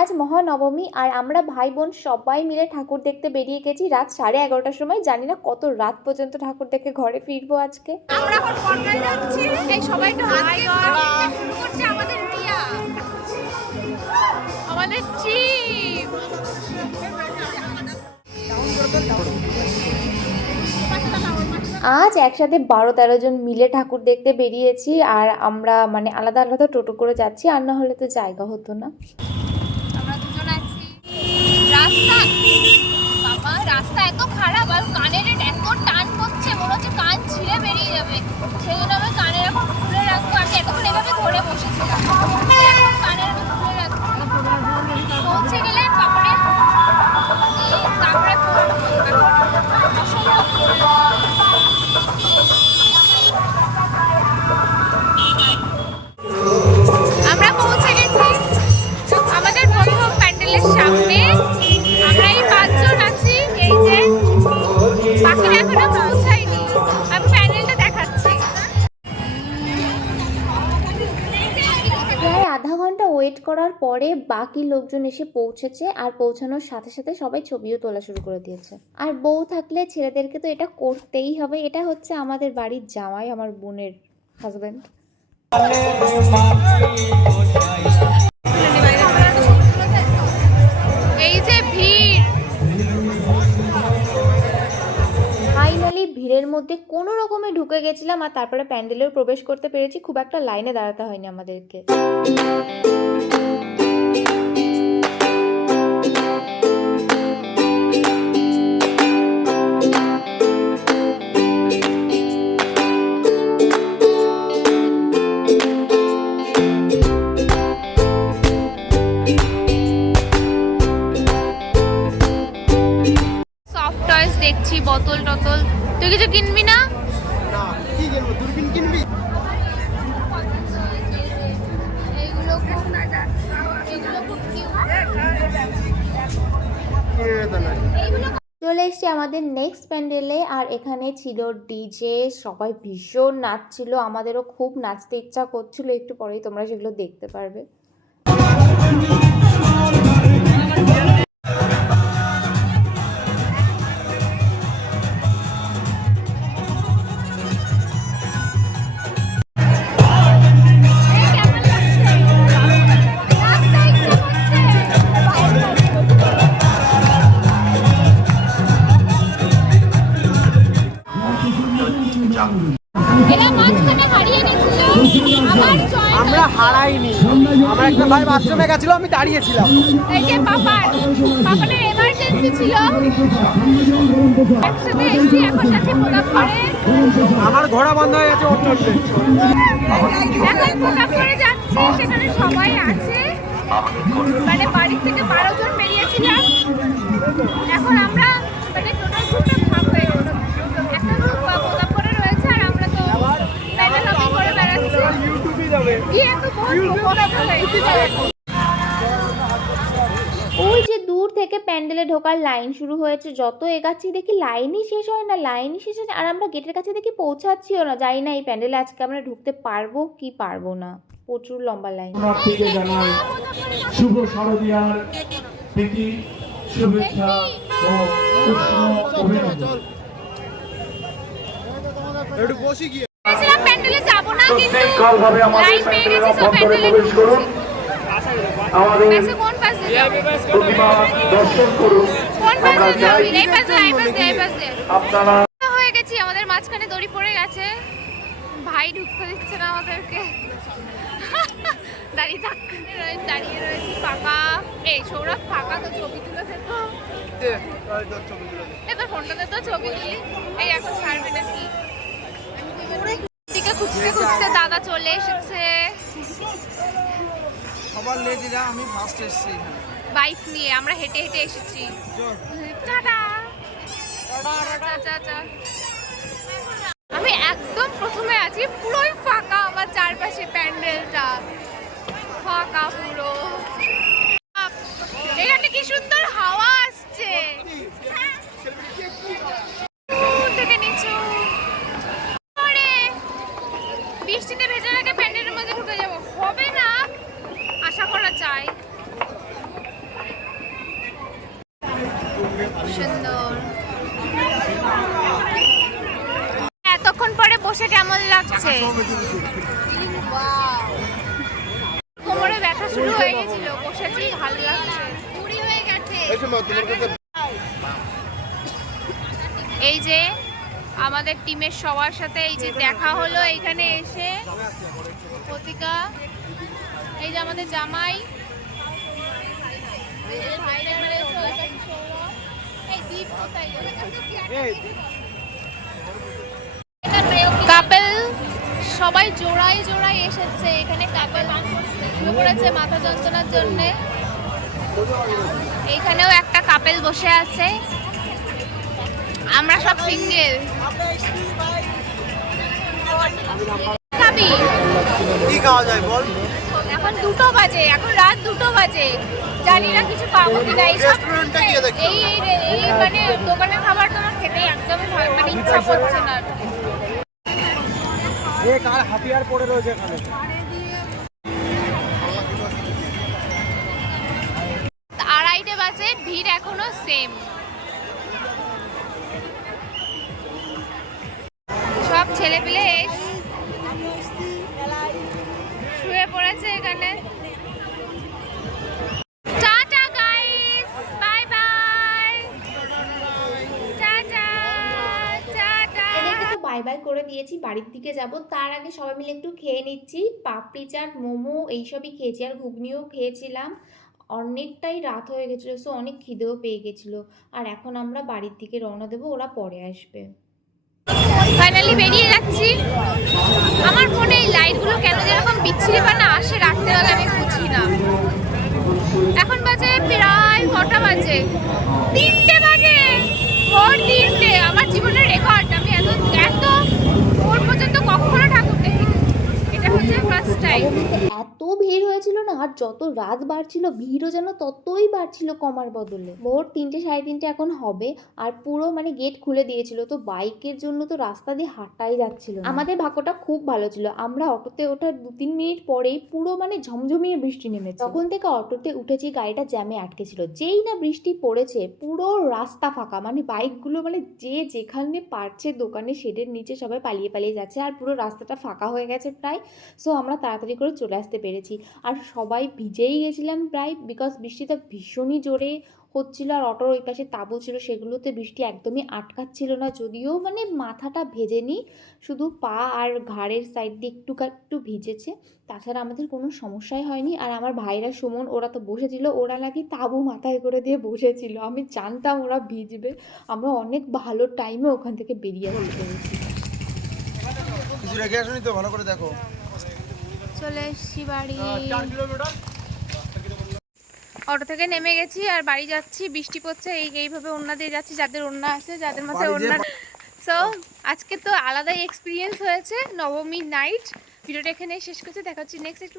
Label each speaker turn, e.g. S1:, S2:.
S1: আজ মহানবমী আর আমরা ভাই বোন সবাই মিলে ঠাকুর দেখতে বেরিয়ে গেছি রাত সাড়ে এগারোটার সময়। জানি না কত রাত পর্যন্ত ঠাকুর দেখে ঘরে ফিরবো আজকে।
S2: আমরা এখন বনগাঁ যাচ্ছি। এই সবাই একটু করছে আমাদের রিয়া আমাদের ট্রিপ
S1: আজ একসাথে বারো তেরো জন মিলে ঠাকুর দেখতে বেরিয়েছি আর আমরা মানে আলাদা আলাদা টোটো করে যাচ্ছি। আর না হলে তো জায়গা হতো না
S2: আমরা দুজন আছি রাস্তা বাবা রাস্তা এত খারাপ, আর কানের এত টান পড়ছে, মনে হচ্ছে কান ছিঁড়ে বেরিয়ে যাবে। সেই জন্য আমি কানের এখন খুলে রাখব, আমি এতক্ষণ এভাবে ধরে বসেছিলাম।
S1: পরে বাকি লোকজন এসে পৌঁছেছে আর পৌঁছানোর সাথে সাথে সবাই ছবিও তোলা শুরু করে দিয়েছে। আর বউ থাকলে ছেলেদেরকে তো এটা করতেই হবে। এটা হচ্ছে আমাদের বাড়ির জামাই আমার বোনের হাজব্যান্ড
S2: এই যে ভিড়!
S1: ফাইনালি ভিড়ের মধ্যে কোনো রকমে ঢুকে গেছিলাম আর তারপরে প্যান্ডেলেও প্রবেশ করতে পেরেছি। খুব একটা লাইনে দাঁড়াতে হয়নি আমাদেরকে।
S2: কিনবো?
S1: চলে এসছি আমাদের নেক্সট প্যান্ডেলে আর এখানে ছিল ডিজে সবাই ভীষণ নাচছিল, আমাদেরও খুব নাচতে ইচ্ছা করছিল, একটু পরেই তোমরা সেগুলো দেখতে পারবে।
S3: আমরা হারাইনি। আমার একটা ভাই বাথরুমে গেছিল আমি দাঁড়িয়েছিলাম।
S2: এই যে পাপার পাপানের এমার্জেন্সি ছিল। একসাথে এসেছি এখন যাচ্ছি প্রতাপগড়ে
S3: আমার ঘোড়া বন্ধ হয়ে গেছে ওর চড়তে
S2: এখন প্রতাপগড়ে যাচ্ছি সেখানে সবাই আছে। মানে বাড়ি থেকে বারো জন বেরিয়েছিলাম এখন আমরা মানে টোটাল গ্রুপটা ভাগ হয়ে গেল একটা গ্রুপ প্রতাপগড়ে রয়েছে আর আমরা তো প্যান্ডেল হপিং করে বেড়াচ্ছি
S3: ইউটিউবে যাবে
S2: গিয়ে তো বলব প্রতাপগড়ে
S1: ওই যে দূর থেকে প্যান্ডেলে ঢোকার লাইন শুরু হয়েছে যত এগাচ্ছি দেখি লাইনই শেষ হয় না লাইনই শেষ হয় না। আর আমরা গেটের কাছে দেখি পৌঁছাচ্ছিও না জানি না এই প্যান্ডেলে আজকে আমরা ঢুকতে পারব কি পারব না প্রচুর লম্বা লাইন।
S4: শরণার্থীকে জানাই শুভ শারদীয়ার প্রীতি শুভেচ্ছা ও উষ্ণ অভিনন্দন।
S3: একটু বসি গিয়ে
S2: ভেবেছিলাম প্যান্ডেলে যাব না কিন্তু
S4: সুশৃঙ্খলভাবে আমাদের প্যান্ডেলের অভ্যন্তরে প্রবেশ করুন। আমাদের
S2: পাশে কোন পাশে যাবে
S4: প্রতিমা দর্শন করুন। আমরা চাই
S2: যাবে এই পাশে এই পাশে এই পাশে
S4: আপনারা
S2: হয়ে গেছি আমাদের মাঝখানে দড়ি পড়ে গেছে। ভাই ঢুকতে দিচ্ছে না আমাদেরকে। দাঁড়িয়ে থাক। দাঁড়িয়ে রয়েছি ফাঁকা। এই সৌরভ ফাঁকা তো ছবি তুলে দেখো এবার ফোনটাতে তো ছবি তুলি। এই এখন ছাড়বে নাকি? দাদা চলে এসেছে।
S3: সবার লেডিরা আমি ফার্স্ট এসেছি
S2: বাইক নিয়ে আমরা হেঁটে হেঁটে এসেছি। টাটা। আমি একদম প্রথমে আছি পুরোই ফাঁকা আমার চারপাশে প্যান্ডেলটা। ফাঁকা পুরো। এখানে কি সুন্দর হাওয়া আসছে দূর থেকে নিচু পরে বৃষ্টিতে ভেজে রাখে প্যান্ডেলের মধ্যে ঢুকে যাব হবে না আশা করা যায় সুন্দর। এতক্ষণ পরে বসে কেমন লাগছে? কোমরে ব্যথা শুরু হয়ে গেছিল বসেছি ভালো লাগছে। পুরি হয়ে গেছে। এই যে আমাদের টিমের সবার সাথে এই যে দেখা হলো এইখানে এসে। প্রতিকা এই যে আমাদের জামাই। এই ভাইরা কাপেল সবাই জোড়ায় জোড়ায় এসেছে এখানে কাপেল করেছে মাথা যন্ত্রণার জন্য। এইখানেও একটা কাপেল বসে আছে। আমরা সব সিঙ্গেল খাবি
S3: কি খাওয়া যায় বল?
S2: এখন দুটো বাজে এখন রাত দুটো বাজে। জানি না কিছু পাবো কিনা এই সব
S3: রেস্টুরেন্টটা গিয়ে দেখতে
S2: এই এই মানে দোকানের খাবার তোমার খেতে একদমই ভালো মানে ইচ্ছা করছে না
S3: এ কার হাতিয়ার পড়ে রয়েছে এখানে?
S2: আড়াইটে বাজে ভিড় এখনও সেম সব ছেলে পিলে শুয়ে পড়েছে এখানে। বাই
S1: করে দিয়েছি, বাড়ির দিকে যাব। তার আগে সবাই মিলে একটু খেয়ে নিচ্ছি। পাপড়ি চাট, মোমো এইসবই খেয়েছি আর ঘুগনিও খেয়েছিলাম। অনেকটাই রাত হয়ে গেছিল, সো অনেক খিদেও পেয়ে গেছিল। আর এখন আমরা বাড়ির দিকে রওনা দেবো, ওরা পরে আসবে।
S2: ফাইনালি বেরিয়ে যাচ্ছি। আমার ফোনে এই লাইটগুলো কেন যেরকম বিচ্ছিরি না আসে রাত্রেবেলা আমি বুঝি না। এখন বাজে প্রায় কটা বাজে। তিনটে বাজে ভোর তিনটে আমার জীবনের রেকর্ড আমি এত এত ভোর পর্যন্ত কখনো ঠাকুর দেখিনি এটা হচ্ছে
S1: এত ভিড় হয়েছিল না আর যত রাত বাড়ছিল ভিড়ও যেন ততই বাড়ছিল কমার বদলে। ভোর তিনটে সাড়ে তিনটে এখন হবে আর পুরো মানে গেট খুলে দিয়েছিল তো বাইকের জন্য তো রাস্তা দিয়ে হাঁটাই যাচ্ছিল আমাদের ভাগ্যটা খুব ভালো ছিল। আমরা অটোতে ওঠার দু তিন মিনিট পরেই পুরো মানে ঝমঝমিয়ে বৃষ্টি নেমেছে। তখন থেকে অটোতে উঠেছি গাড়িটা জ্যামে আটকে ছিল যেই না বৃষ্টি পড়েছে পুরো রাস্তা ফাঁকা মানে বাইকগুলো মানে যে যেখানে পারছে দোকানে শেডের নিচে সবাই পালিয়ে পালিয়ে যাচ্ছে আর পুরো রাস্তাটা ফাঁকা হয়ে গেছে প্রায়। সো আমরা তাড়াতাড়ি করে চলে আসতে পেরেছি। আর সবাই ভিজেই গেছিলাম প্রায় বিকজ বৃষ্টিটা ভীষণই জোরে হচ্ছিল আর অটোর ওই পাশে তাঁবু ছিল, সেগুলোতে বৃষ্টি একদমই আটকাচ্ছিল না, যদিও মানে মাথাটা ভেজেনি, শুধু পা আর ঘাড়ের সাইড দিয়ে একটু একটু ভিজেছে। তাছাড়া আমাদের কোনো সমস্যাই হয়নি। আর আমার ভাইরা সুমন, ওরা তো বসেছিল, ওরা নাকি তাঁবু মাথায় করে দিয়ে বসেছিল। আমি জানতাম ওরা ভিজবে। আমরা অনেক ভালো টাইমে ওখান থেকে বেরিয়ে আসতে পেরেছি।
S3: তো, ভালো করে দেখো।
S2: চলে এসছি বাড়ি। অটো থেকে নেমে গেছি আর বাড়ি যাচ্ছি বৃষ্টি পড়ছে এই এইভাবে ওন্না দিয়ে যাচ্ছি যাদের ওন্না আছে যাদের মাথায় ওন্না সো আজকে তো আলাদাই এক্সপিরিয়েন্স হয়েছে নবমী নাইট ভিডিওটা এখানে শেষ করছি দেখা হচ্ছে নেক্সট একটু